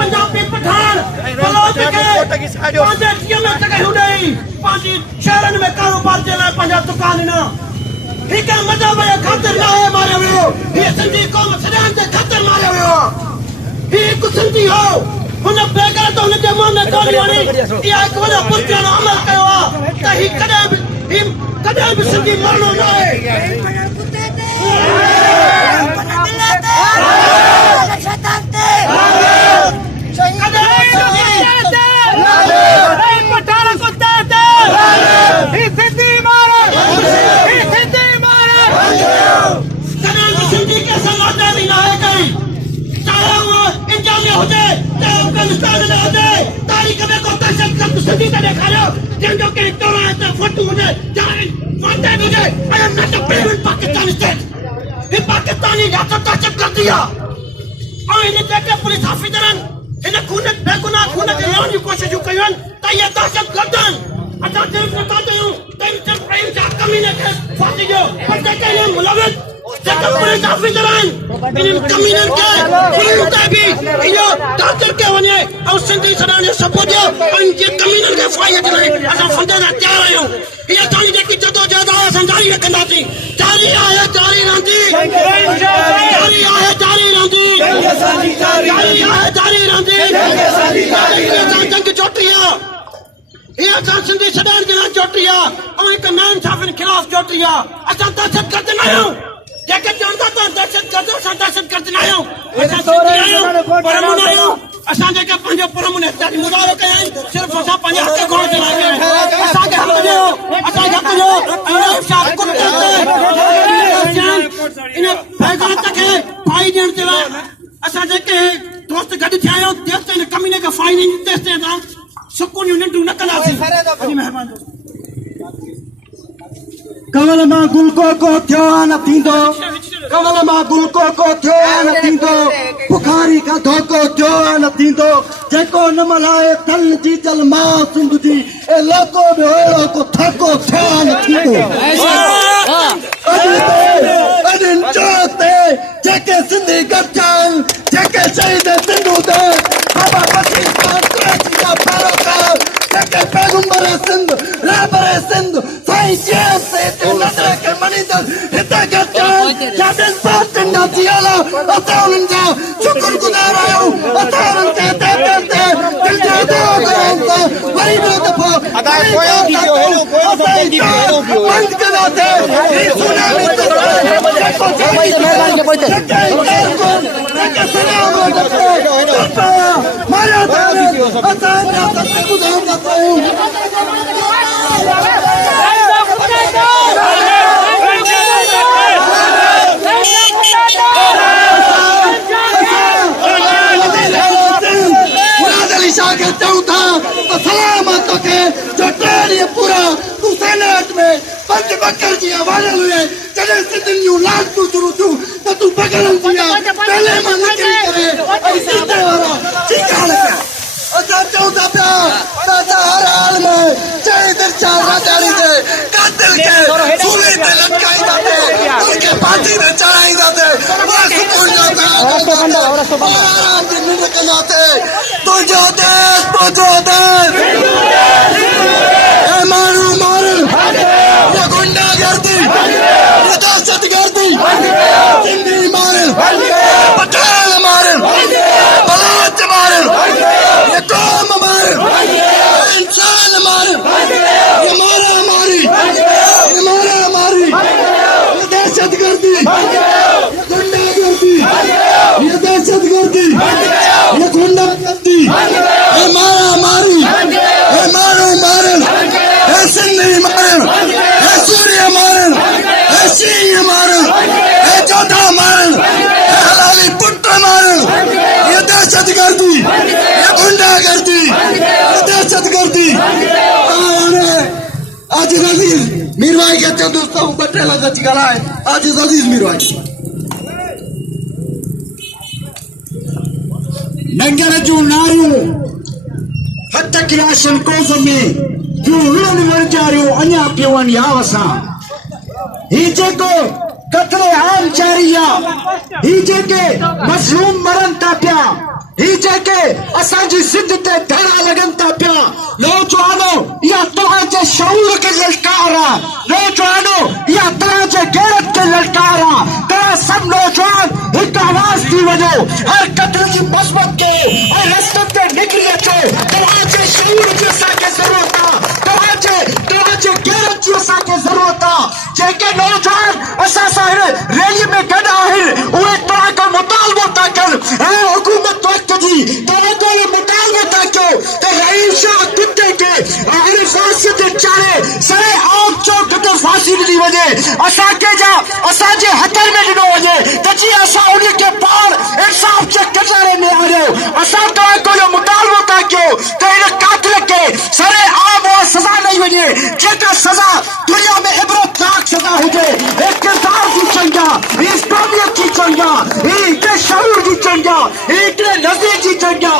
पंजाबी पठान शहरनि में कारोबार जे लाइ पंहिंजा दुकान न हिकु मज़हब जे ख़ातिर लाइ मारियो वियो हीअ सिंधी क़ौम सॼाण जे ख़ातिर मारियो वियो हीअ हिकु सिंधी हो हुन बेगर त हुनजे मुंहं में गोली हणी इहा हिकु वॾो पुरजणो अमल कयो आहे त हीअ कॾहिं बि सिंधी मरणो न आहे पाकिस्तानी दहशत गर्दी आहे पुलिस ऑफिसरनि हिन खून बेगुनाह खून खे लहण जूं कोशिशूं कयूं आहिनि त इहे दहशत गर्द आहिनि असां सिर्फ़ु नथा चयूं त सिर्फ़ु पंहिंजा कमीने खे फांसी ॾियो पर जेके हिन मुलविस जेके पुलिस ऑफिसर आहिनि इन्हनि कमीननि खे पुलिस ते बि इहो टार्चर कयो वञे ऐं सिंधी सॼाण जो सबूत ॾियो ऐं जे कमीननि खे फाही अचण असां फंदे लाइ तयारु आहियूं इहा असांजी जेकी जदोजहद आहे असां जारी रखंदासीं जारी आहे जारी रहंदी जारी आहे जारी रहंदी जारी आहे जारी रहंदी जंग चोटी आहे इहा असां सिंधी सॼाण जे लाइ चोटी आहे ऐं हिकु नाइंसाफ़ियुनि ख़िलाफ़ चोटी आहे असां दहशत गर्द न आहियूं जेके चवंदा त दहशत गर्द असां दहशत गर्द न आहियूं असां सिंधी आहियूं परमुन आहियूं असां जेके पंहिंजो परमुन मुज़ाहिरो कया आहिनि सिर्फ़ु असां पंहिंजे हक़ घोड़ जे लाइ कया आहिनि असांखे हक़ ॾियो असांखे हक़ ॾियो इन बैगरत खे फाही ॾियण जे लाइ असां जेके दोस्त गॾु थिया आहियूं तेसि ताईं कमीने खे फाही ॾींदी तेसि ताईं असां सुकूनियूं निंडूं न कंदासीं महिरबानी कमल मां गुल को थियो न थींदो कमल मां गुल को थियो न थींदो बुखारी का धोको थियो न थींदो जेको न मल्हाए तल जी जल मां सिंध जी ए लोको बि अहिड़ो को थको थियो न थींदो जेके सिंधी गॾिजाइनि जेके शहीद सिंधू ते बाबा बशीर खान कुरैशी जा पैरोकार जेके पैगंबर सिंध रहबर सिंध साईं जैन से नज़र के मनींदड़ हिते गॾिजाइनि जाॾनि पार्टियुनि जा जियाला असां उन्हनि जा शुक्रगुज़ार आहियूं असां उन्हनि खे ते दिल जो दुआ कयूं था वरी ॿियो दफ़ो बंदि कंदासीं सुनामी पूरा तू सेनेट में पंज बकर जी आवाज़ हुए जॾहिं सिंधियुनि जूं लानतूं शुरू थियूं त तूं बगड़नि जी पहले मां निकिरी करे ऐं सीधे वारा चीका लॻा असां चऊं था पिया त असां हर हाल में चई दिलशा राजाणी जे कातिल खे सूली ते लटकाईंदासीं उनखे फांसी ते चढ़ाईंदासीं आराम जी निंड कंदासीं तुंहिंजो देश तुंहिंजो देश माण्हू मारण ये गुंडागर्दी ये दहशतगर्दी सिंधी मारण पठान मारण बलोच मारण ये कौम मारण इंसान मारण ये मारा मारी ये दहशतगर्दी ये गुंडागर्दी ये दहशतगर्दी ये गुंडागर्दी ये मारा मारी ये मारो मारण सिंधी मारण है सूर्य मारण है सिंह मारण है जोधा मारण है हलाली पुत्र मारण ये दहशतगर्दी ये गुंडागर्दी ये दहशतगर्दी आज अजीज मीरवाई कहते हो दोस्तों बटे लगा चिगला है आज अजीज मीरवाई नंगर जूं नारियूं हथ क्लाशन कोज़ में जूं विड़नि वरजारियूं अञा पियूं आहिनि याव सां ही जेको कत्ले आम जारी आहे ही जेके मज़लूम मरनि था पिया ही जेके असांजी सिंध ते धड़ा लॻनि था पिया नौजवानो इहा तव्हांजे शऊर खे ललकार आहे नौजवानो इहा तव्हांजे गैरत खे ललकार आहे तव्हां सभु नौजवान हिकु आवाज़ थी वञो हर कत्ल जी मस्बत खे ऐं रस्तनि ते निकिरी अचो तव्हांजे शऊर जी असांखे ज़रूरत आहे तव्हांजे गैरत जी असांखे ज़रूरत आहे जेके नौजवान असां सां हिन रैली में गॾु आहिनि उहे तव्हां खां मुतालबो था कनि ऐं हुकूमत वक़्त जी तव्हां खां इहो मुतालबो था कयो त रहीम शाह कुते खे हिन फांसीअ ते चाढ़े सरे आम चौक ते फांसी ॾिनी वञे असांजे हथनि में ॾिनो वञे त जीअं असां उन खे पाण इंसाफ़ जे कटोरे में आणियो असां तव्हां खां इहो मुतालबो था कयो त हिन कातिल खे सरे आम सज़ा ॾेई वञे जेका सज़ा दुनिया में इबरतनाक सज़ा हुजे हे किरदार जी चंगा हे इस्लामियत जी चंगा हे हिकिड़े शऊर जी चंगा हे हिकिड़े नज़ीर जी चंगा